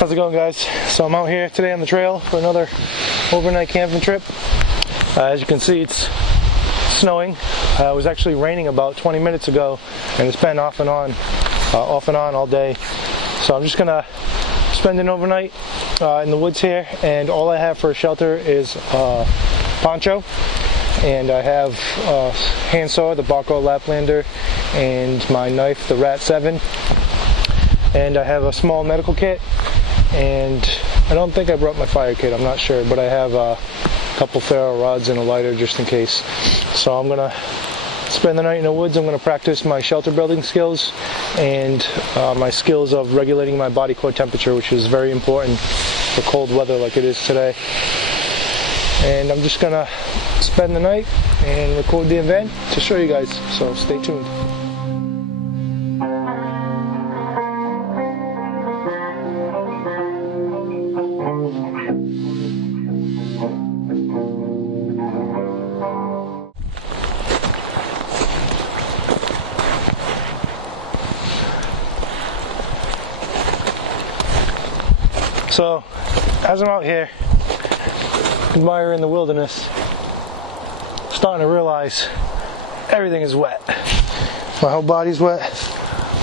How's it going, guys? So I'm out here today on the trail for another overnight camping trip. As you can see, it's snowing. It was actually raining about 20 minutes ago, and it's been off and on all day. So I'm just gonna spend an overnight in the woods here, and all I have for a shelter is poncho, and I have a handsaw, the Bourgault Laplander, and my knife, the Rat 7, and I have a small medical kit, and I don't think I brought my fire kit, I'm not sure, but I have a couple ferro rods and a lighter just in case. So I'm gonna spend the night in the woods. I'm gonna practice my shelter building skills and my skills of regulating my body core temperature, which is very important for cold weather like it is today. And I'm just gonna spend the night and record the event to show you guys, so stay tuned. So, as I'm out here, admiring the wilderness, I'm starting to realize everything is wet. My whole body's wet,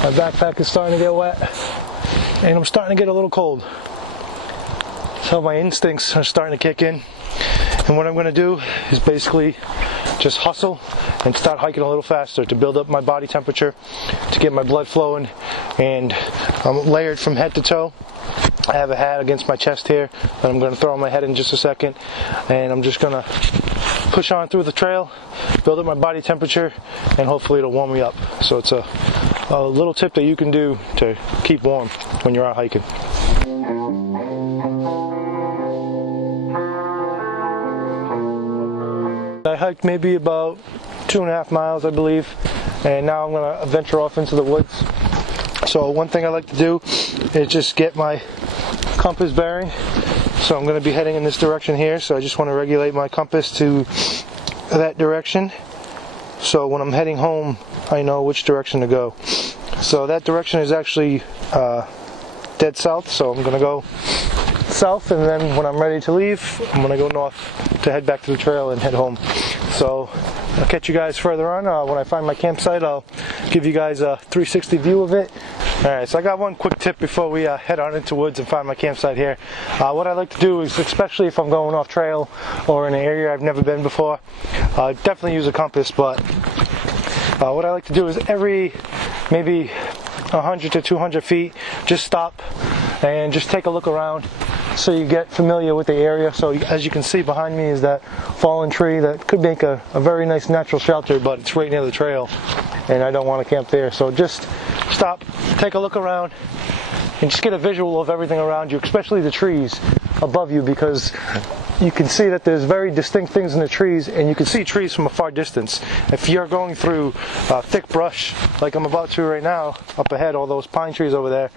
my backpack is starting to get wet, and I'm starting to get a little cold. So my instincts are starting to kick in, and what I'm going to do is basically just hustle and start hiking a little faster to build up my body temperature, to get my blood flowing, and I'm layered from head to toe. I have a hat against my chest here that I'm going to throw on my head in just a second, and I'm just going to push on through the trail, build up my body temperature, and hopefully it'll warm me up. So it's a little tip that you can do to keep warm when you're out hiking. I hiked maybe about 2.5 miles, I believe, and now I'm going to venture off into the woods. So one thing I like to do is just get my compass bearing. So I'm going to be heading in this direction here, so I just want to regulate my compass to that direction. So when I'm heading home, I know which direction to go. So that direction is actually dead south, so I'm going to go south, and then when I'm ready to leave, I'm going to go north to head back to the trail and head home. So I'll catch you guys further on. When I find my campsite, I'll give you guys a 360 view of it. Alright, so I got one quick tip before we head on into woods and find my campsite here. What I like to do is, especially if I'm going off trail or in an area I've never been before, definitely use a compass, but what I like to do is every maybe 100 to 200 feet, just stop and just take a look around so you get familiar with the area. So as you can see behind me is that fallen tree that could make a very nice natural shelter, but it's right near the trail and I don't want to camp there. So just stop, take a look around, and just get a visual of everything around you, especially the trees above you, because you can see that there's very distinct things in the trees, and you can see trees from a far distance. If you're going through thick brush like I'm about to right now, up ahead, all those pine trees over there,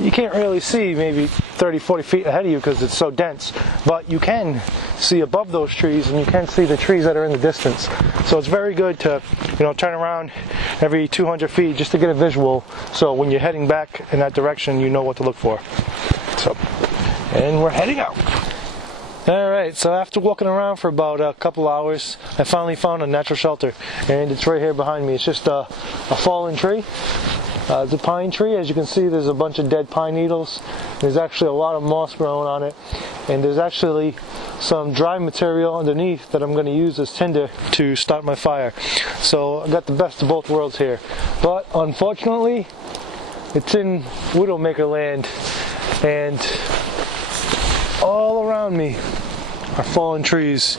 you can't really see maybe 30-40 feet ahead of you because it's so dense, but you can see above those trees, and you can see the trees that are in the distance. So it's very good to, turn around every 200 feet just to get a visual, so when you're heading back in that direction, you know what to look for. So, and we're heading out. Alright, so after walking around for about a couple hours, I finally found a natural shelter, and it's right here behind me. It's just a fallen tree. It's a pine tree. As you can see, there's a bunch of dead pine needles. There's actually a lot of moss growing on it, and there's actually some dry material underneath that I'm going to use as tinder to start my fire. So I got the best of both worlds here, but unfortunately it's in Widowmaker land, and all around me are fallen trees.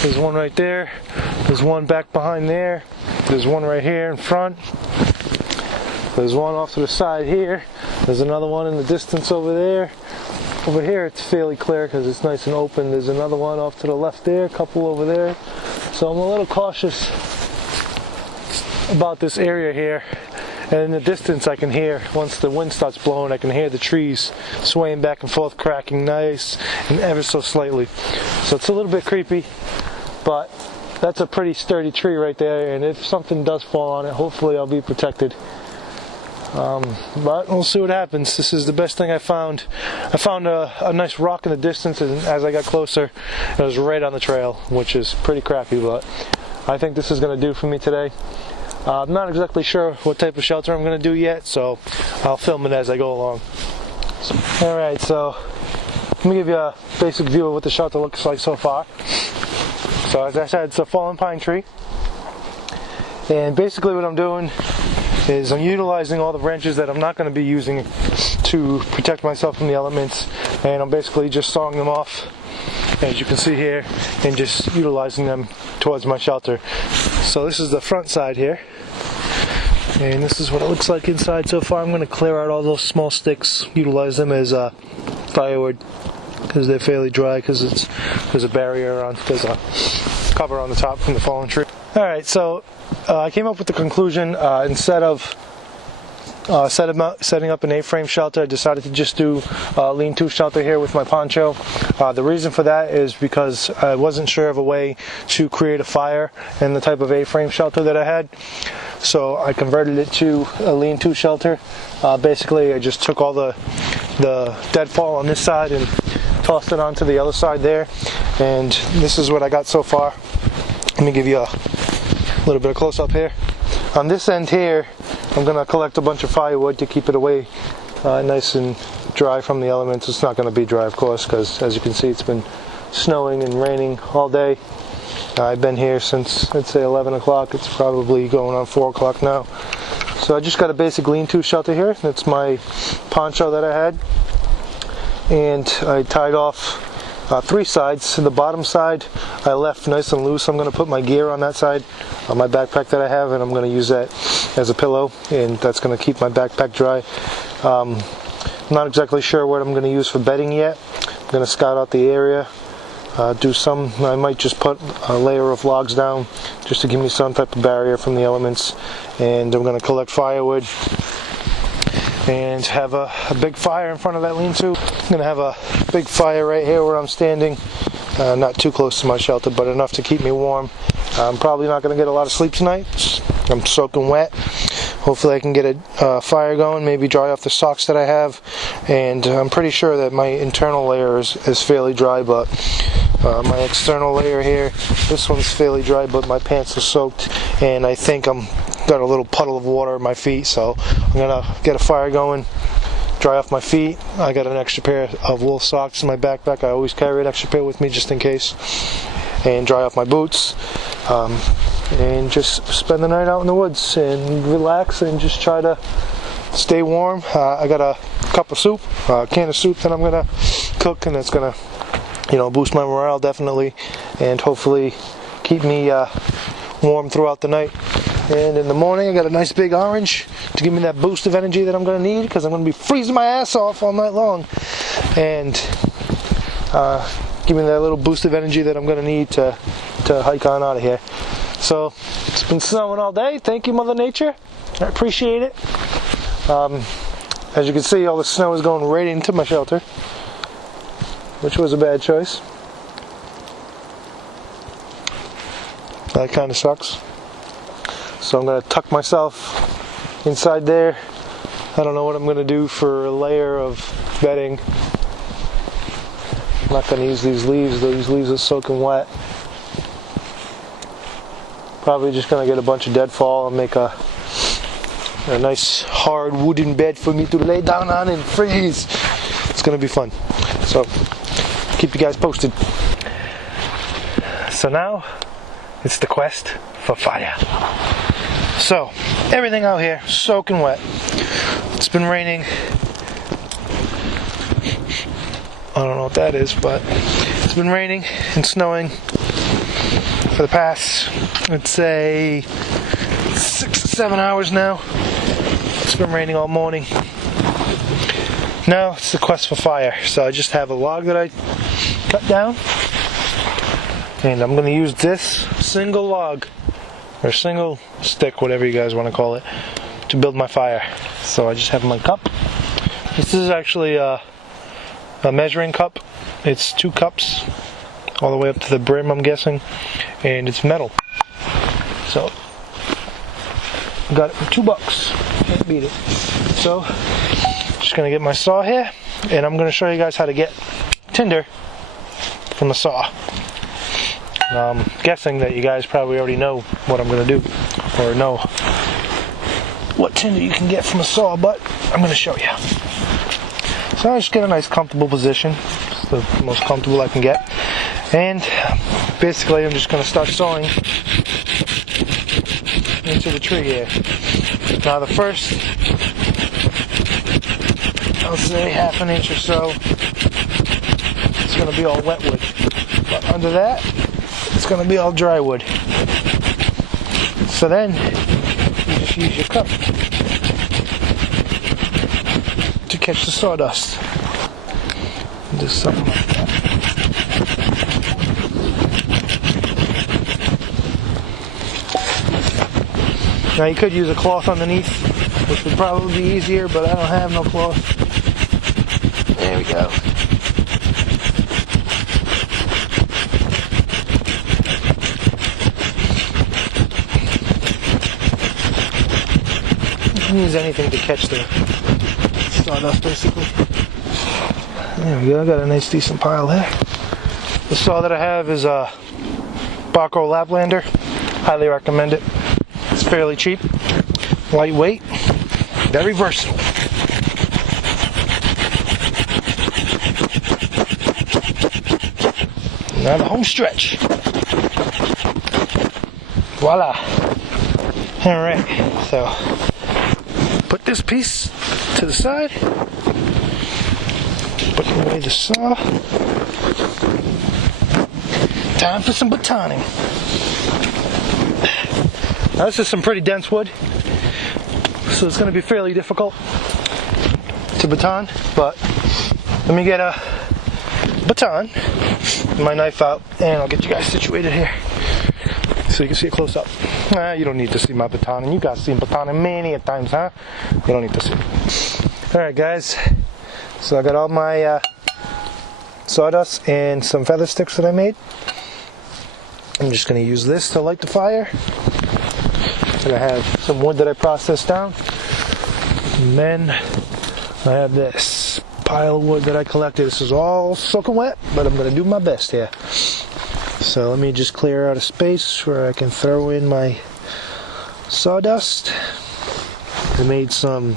There's one right there, there's one back behind there, there's one right here in front, there's one off to the side here, there's another one in the distance over there. Over here it's fairly clear because it's nice and open. There's another one off to the left there, a couple over there. So I'm a little cautious about this area here. And in the distance I can hear, once the wind starts blowing, I can hear the trees swaying back and forth, cracking nice and ever so slightly. So it's a little bit creepy, but that's a pretty sturdy tree right there, and if something does fall on it, hopefully I'll be protected. But we'll see what happens. This is the best thing I found. I found a nice rock in the distance, and as I got closer, it was right on the trail, which is pretty crappy, but I think this is going to do for me today. I'm not exactly sure what type of shelter I'm going to do yet, so I'll film it as I go along. Alright, so let me give you a basic view of what the shelter looks like so far. So as I said, it's a fallen pine tree, and basically what I'm doing is I'm utilizing all the branches that I'm not going to be using to protect myself from the elements, and I'm basically just sawing them off, as you can see here, and just utilizing them towards my shelter. So this is the front side here, and this is what it looks like inside so far. I'm going to clear out all those small sticks, utilize them as firewood, because they're fairly dry, because there's a barrier on, there's a cover on the top from the fallen tree. Alright, so I came up with the conclusion, instead of setting up an A-frame shelter, I decided to just do a lean-to shelter here with my poncho. The reason for that is because I wasn't sure of a way to create a fire in the type of A-frame shelter that I had. So I converted it to a lean-to shelter. Basically, I just took all the deadfall on this side and tossed it onto the other side there. And this is what I got so far. Let me give you a little bit of close-up here. On this end here, I'm going to collect a bunch of firewood to keep it away nice and dry from the elements. It's not going to be dry, of course, because as you can see, it's been snowing and raining all day. I've been here since, let's say, 11 o'clock. It's probably going on 4 o'clock now. So I just got a basic lean-to shelter here. That's my poncho that I had. And I tied off 3 sides. The bottom side I left nice and loose. I'm going to put my gear on that side, on my backpack that I have, and I'm going to use that as a pillow, and that's going to keep my backpack dry. I'm not exactly sure what I'm going to use for bedding yet. I'm going to scout out the area, I might just put a layer of logs down just to give me some type of barrier from the elements, and I'm going to collect firewood and have a big fire in front of that lean-to. I'm going to have a big fire right here where I'm standing, not too close to my shelter, but enough to keep me warm. I'm probably not going to get a lot of sleep tonight. I'm soaking wet. Hopefully I can get a fire going, maybe dry off the socks that I have, and I'm pretty sure that my internal layer is fairly dry, but my external layer here, this one's fairly dry, but my pants are soaked, and I think I'm got a little puddle of water at my feet, so I'm gonna get a fire going, dry off my feet. I got an extra pair of wool socks in my backpack. I always carry an extra pair with me just in case, and dry off my boots, and just spend the night out in the woods and relax and just try to stay warm. I got a cup of soup, a can of soup that I'm gonna cook, and it's gonna, boost my morale definitely, and hopefully keep me warm throughout the night. And in the morning, I got a nice big orange to give me that boost of energy that I'm going to need, because I'm going to be freezing my ass off all night long. And give me that little boost of energy that I'm going to need to hike on out of here. So, it's been snowing all day. Thank you, Mother Nature. I appreciate it. As you can see, all the snow is going right into my shelter, which was a bad choice. That kind of sucks. So I'm going to tuck myself inside there. I don't know what I'm going to do for a layer of bedding. I'm not going to use these leaves. These leaves are soaking wet. Probably just going to get a bunch of deadfall and make a nice hard wooden bed for me to lay down on and freeze. It's going to be fun. So keep you guys posted. So now it's the quest for fire. So, everything out here soaking wet. It's been raining. I don't know what that is, but it's been raining and snowing for the past, let's say, 6 or 7 hours now. It's been raining all morning. Now it's the quest for fire. So I just have a log that I cut down, and I'm going to use this single log, or single stick, whatever you guys want to call it, to build my fire. So I just have my cup. This is actually a measuring cup. It's 2 cups all the way up to the brim, I'm guessing, and it's metal. So I got it for $2. Can't beat it. So, just gonna get my saw here, and I'm gonna show you guys how to get tinder from the saw. I'm guessing that you guys probably already know what I'm gonna do, or know what tinder you can get from a saw, but I'm gonna show you. So I just get a nice comfortable position. It's the most comfortable I can get. And basically I'm just gonna start sawing into the tree here. Now the first, I'll say half an inch or so, it's gonna be all wet wood. But under that, it's gonna be all dry wood. So then, you just use your cup to catch the sawdust. Do something like that. Now you could use a cloth underneath, which would probably be easier, but I don't have no cloth. There we go. You can use anything to catch the sawdust, basically. There we go, got a nice decent pile there. The saw that I have is a Bourgault Laplander. Highly recommend it. It's fairly cheap, lightweight, very versatile. Now the home stretch. Voila. Alright, so put this piece to the side. Put away the saw. Time for some batoning. Now this is some pretty dense wood, so it's going to be fairly difficult to baton, but let me get a baton and my knife out, and I'll get you guys situated here so you can see it close up. You don't need to see my baton, and you guys seen batoning many a times, huh? You don't need to see. Alright guys, so I got all my sawdust and some feather sticks that I made. I'm just going to use this to light the fire. And I have some wood that I processed down. And then I have this pile of wood that I collected. This is all soaking wet, but I'm going to do my best here. So let me just clear out a space where I can throw in my sawdust. I made some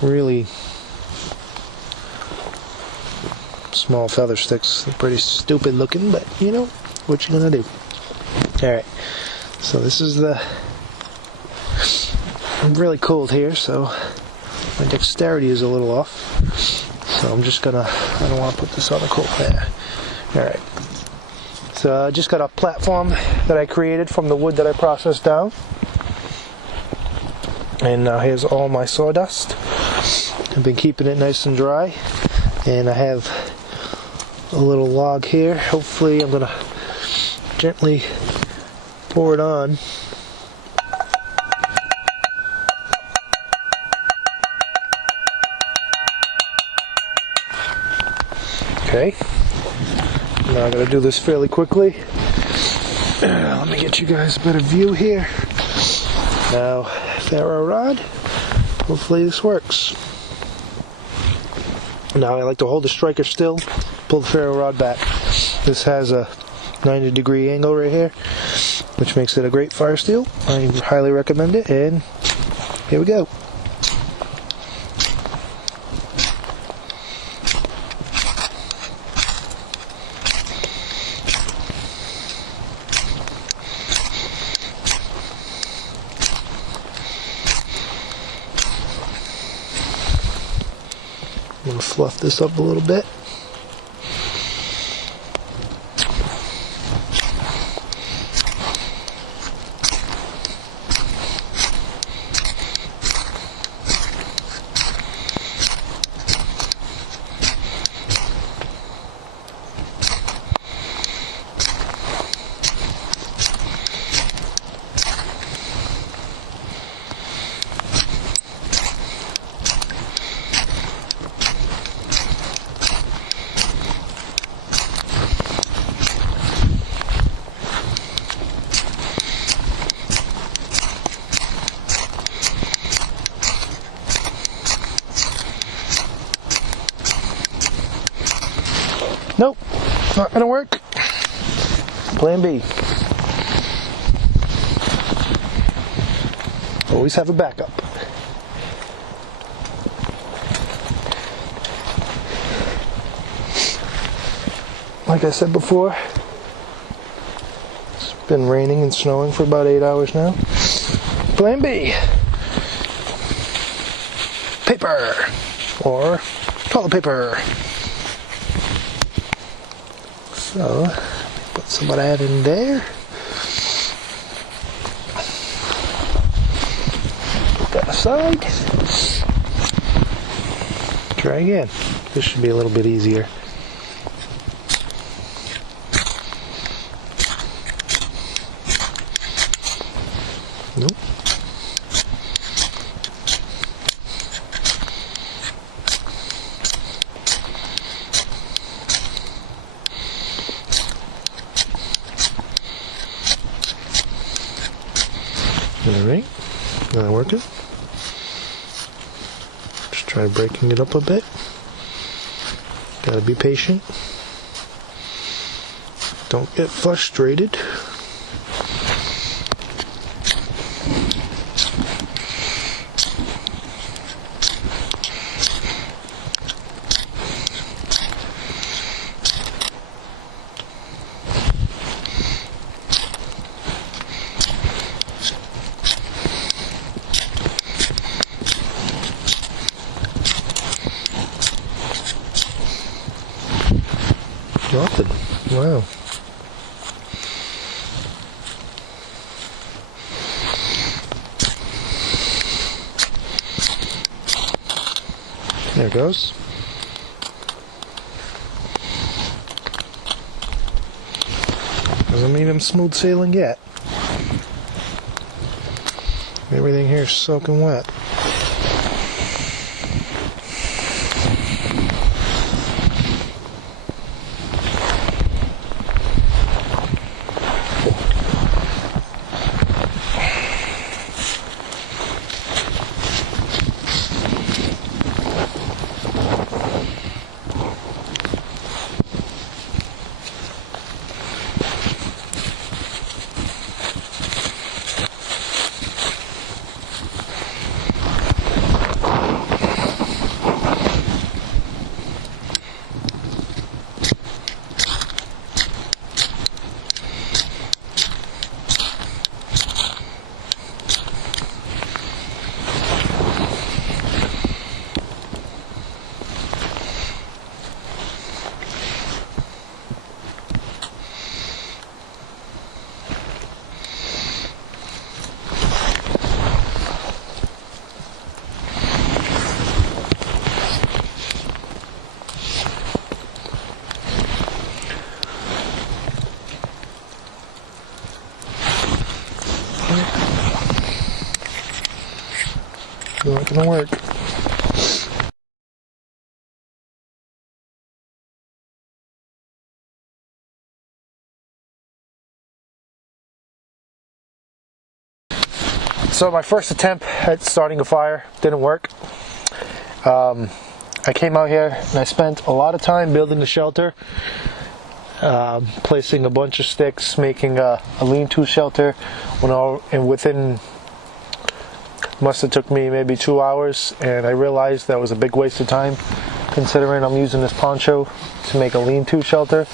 really small feather sticks. They're pretty stupid looking, but you know what you're going to do. Alright, so this is the... I'm really cold here, so my dexterity is a little off. So I'm just gonna, I don't want to put this on the cold there. Alright. So I just got a platform that I created from the wood that I processed down. And now here's all my sawdust. I've been keeping it nice and dry. And I have a little log here. Hopefully I'm gonna gently pour it on. Okay, now I gotta do this fairly quickly. Let me get you guys a better view here. Now, ferro rod. Hopefully this works. Now I like to hold the striker still, pull the ferro rod back. This has a 90-degree angle right here, which makes it a great fire steel. I highly recommend it, and here we go. I'm going to fluff this up a little bit. Nope, not gonna work. Plan B. Always have a backup. Like I said before, it's been raining and snowing for about 8 hours now. Plan B. Paper. Or toilet paper. So, put some of that in there. Put that aside. Try again. This should be a little bit easier. Nope. Alright, not working. Just try breaking it up a bit. Gotta be patient. Don't get frustrated. Nothing. Wow. There it goes. Doesn't mean I'm smooth sailing yet. Everything here is soaking wet. Not gonna work. So my first attempt at starting a fire didn't work. I came out here and I spent a lot of time building the shelter, placing a bunch of sticks, making a lean-to shelter. Within must have took me maybe 2 hours, and I realized that was a big waste of time considering I'm using this poncho to make a lean-to shelter.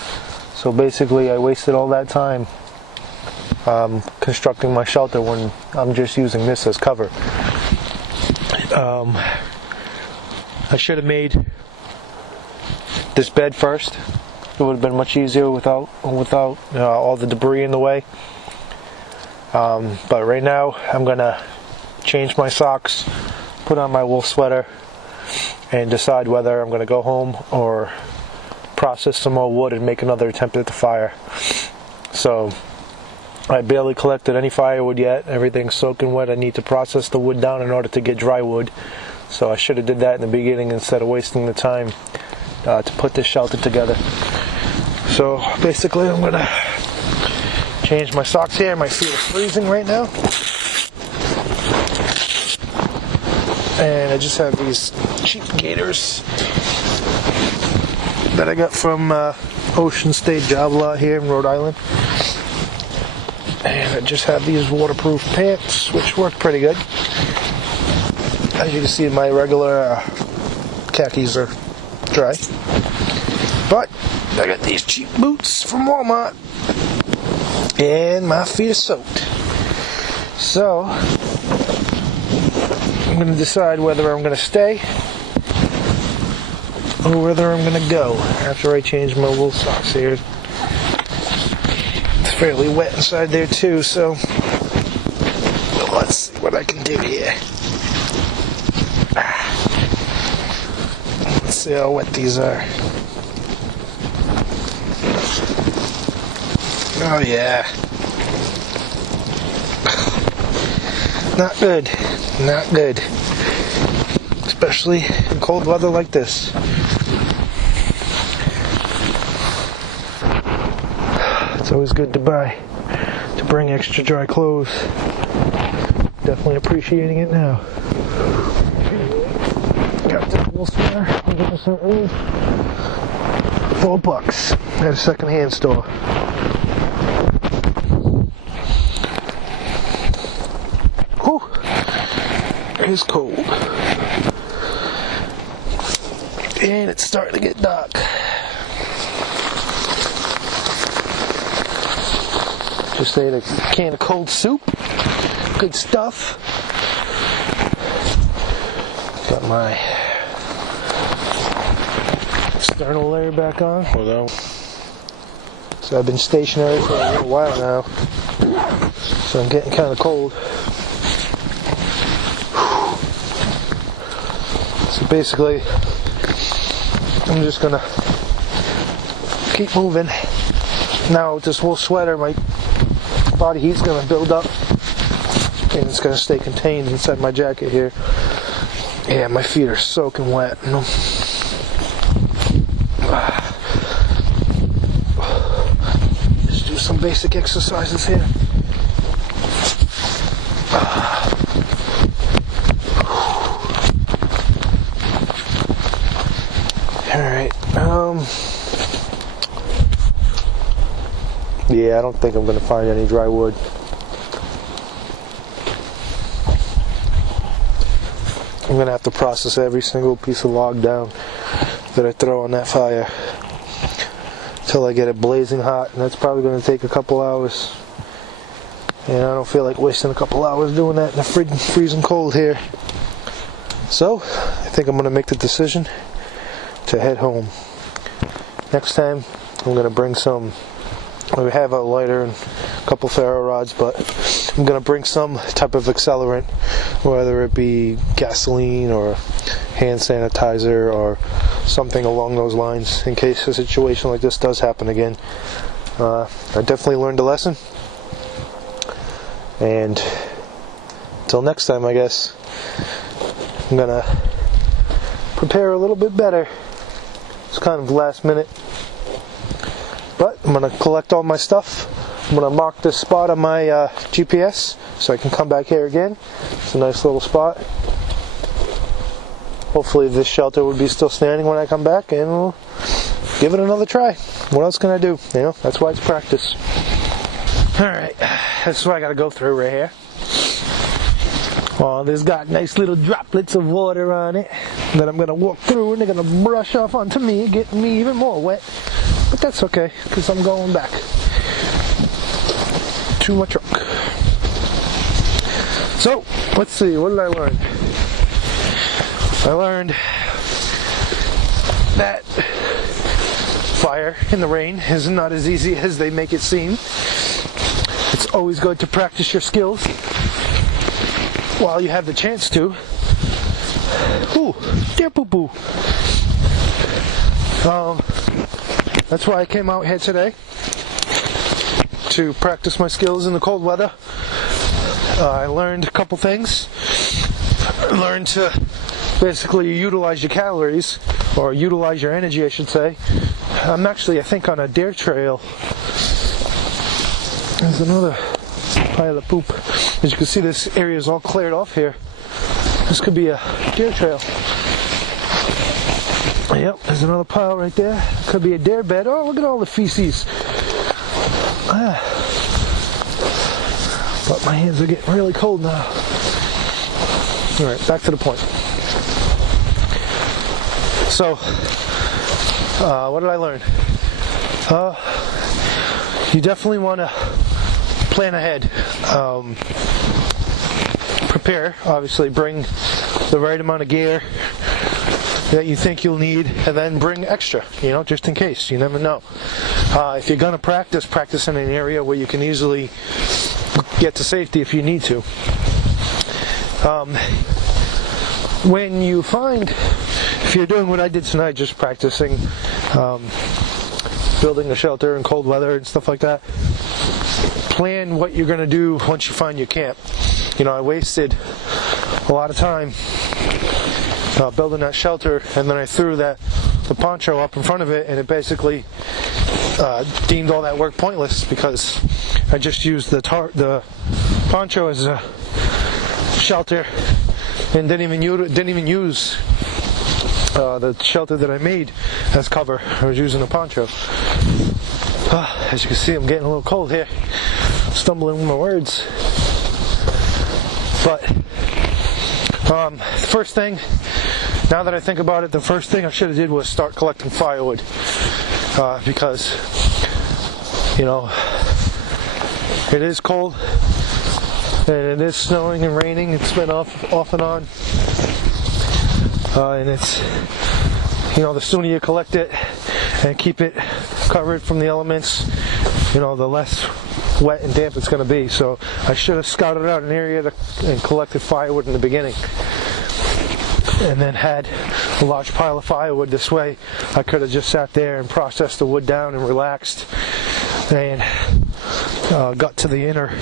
So basically I wasted all that time constructing my shelter when I'm just using this as cover. I should have made this bed first. It would have been much easier without all the debris in the way. But right now I'm gonna change my socks, put on my wool sweater, and decide whether I'm gonna go home or process some more wood and make another attempt at the fire. So I barely collected any firewood yet. Everything's soaking wet. I need to process the wood down in order to get dry wood. So I should have did that in the beginning instead of wasting the time to put this shelter together. So basically I'm gonna change my socks here. My feet are freezing right now. And I just have these cheap gaiters that I got from Ocean State Job Lot here in Rhode Island. And I just have these waterproof pants, which work pretty good. As you can see, my regular khakis are dry. But I got these cheap boots from Walmart. And my feet are soaked. So, I'm going to decide whether I'm going to stay or whether I'm going to go after I change my wool socks here. It's fairly wet inside there too, so let's see what I can do here. Let's see how wet these are. Oh yeah. Not good. Not good. Especially in cold weather like this. It's always good to bring extra dry clothes. Definitely appreciating it now. Got this wool sweater, 100% wool. $4 at a secondhand store. Whew. It's cold. And it's starting to get dark. Just ate a can of cold soup. Good stuff. Got my sternal layer back on. Although, so I've been stationary for a little while now. So I'm getting kind of cold. So basically, I'm just gonna keep moving. Now with this wool sweater, my body heat's gonna build up and it's gonna stay contained inside my jacket here. Yeah, my feet are soaking wet. Just do some basic exercises here. Alright, yeah, I don't think I'm going to find any dry wood. I'm going to have to process every single piece of log down that I throw on that fire until I get it blazing hot, and that's probably going to take a couple hours. And I don't feel like wasting a couple hours doing that in the freezing cold here. So, I think I'm going to make the decision to head home. Next time, I'm going to bring some. We have a lighter and a couple ferro rods, but I'm going to bring some type of accelerant, whether it be gasoline or hand sanitizer or something along those lines, in case a situation like this does happen again. I definitely learned a lesson. And until next time, I guess, I'm going to prepare a little bit better. It's kind of last minute. But I'm going to collect all my stuff. I'm going to mark this spot on my GPS so I can come back here again. It's a nice little spot. Hopefully this shelter would be still standing when I come back, and we'll give it another try. What else can I do? You know, that's why it's practice. Alright, this is what I got to go through right here. Well, this got nice little droplets of water on it that I'm going to walk through, and they're going to brush off onto me, getting me even more wet. But that's okay, because I'm going back to my truck. So, let's see, what did I learn? I learned that fire in the rain is not as easy as they make it seem. It's always good to practice your skills while you have the chance to. Ooh, dear poo-poo. That's why I came out here today, to practice my skills in the cold weather. I learned a couple things. I learned to basically utilize your calories, or utilize your energy, I should say. I'm actually, I think, on a deer trail. There's another pile of poop. As you can see, this area is all cleared off here. This could be a deer trail. Yep, there's another pile right there. Could be a deer bed. Oh, look at all the feces. But my hands are getting really cold now. Alright, back to the point. So, what did I learn? You definitely want to plan ahead. Prepare, obviously, bring the right amount of gear that you think you'll need, and then bring extra, just in case. You never know. If you're going to practice in an area where you can easily get to safety if you need to. When you find, if you're doing what I did tonight, just practicing building a shelter in cold weather and stuff like that, plan what you're going to do once you find your camp. I wasted a lot of time building that shelter, and then I threw the poncho up in front of it, and it basically deemed all that work pointless because I just used the poncho as a shelter and didn't even use the shelter that I made as cover. I was using a poncho. As you can see, I'm getting a little cold here, stumbling with my words. But first thing, now that I think about it, the first thing I should have did was start collecting firewood, because it is cold and it is snowing and raining. It's been off and on, and it's the sooner you collect it and keep it covered from the elements, the less wet and damp it's going to be. So I should have scouted out an area and collected firewood in the beginning, and then had a large pile of firewood. This way I could have just sat there and processed the wood down and relaxed, and got to the inner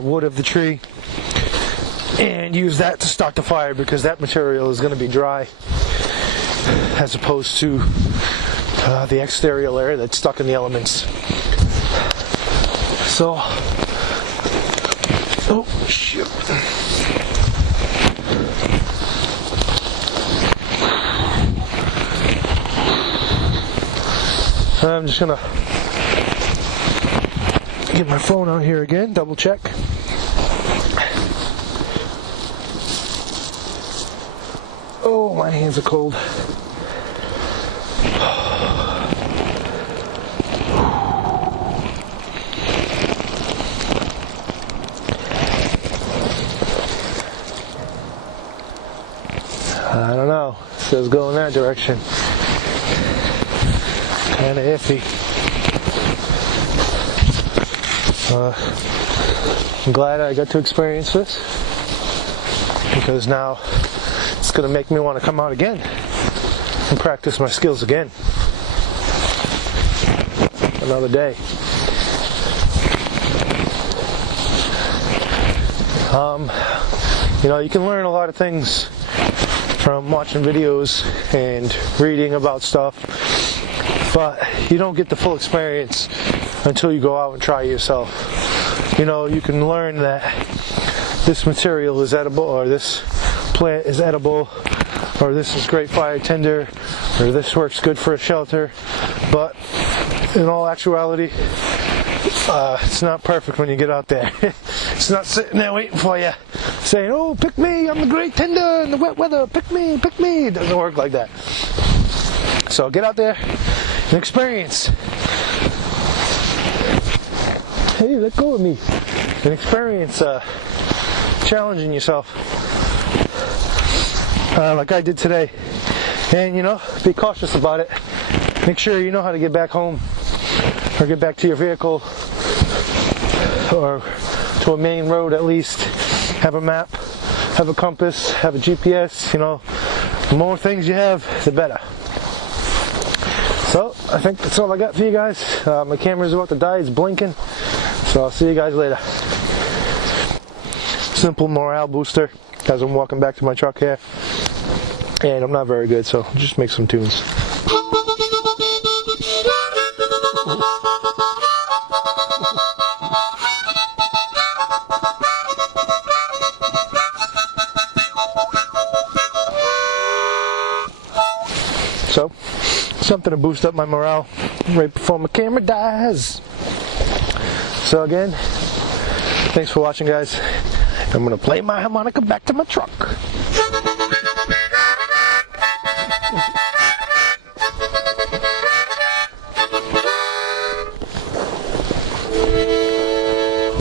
wood of the tree and use that to start the fire, because that material is going to be dry as opposed to the exterior layer that's stuck in the elements. So, oh shoot. I'm just gonna get my phone out here again, double check. Oh, my hands are cold. I don't know. It says go in that direction. Kind of iffy. I'm glad I got to experience this, because now it's going to make me want to come out again and practice my skills again. Another day. You can learn a lot of things from watching videos and reading about stuff, but you don't get the full experience until you go out and try it yourself. You can learn that this material is edible, or this plant is edible, or this is great fire tinder, or this works good for a shelter, but in all actuality, it's not perfect when you get out there. It's not sitting there waiting for you, saying, oh, pick me, I'm the great tinder in the wet weather, pick me, pick me. It doesn't work like that. So get out there and experience. Hey, let go of me. And experience challenging yourself, like I did today. And be cautious about it. Make sure you know how to get back home, or get back to your vehicle, or to a main road at least. Have a map, have a compass, have a GPS. The more things you have, the better. So I think that's all I got for you guys. My camera's about to die, it's blinking. So I'll see you guys later. Simple morale booster as I'm walking back to my truck here. And I'm not very good, so I'll just make some tunes. So, something to boost up my morale right before my camera dies. So again, thanks for watching, guys. I'm gonna play my harmonica back to my truck.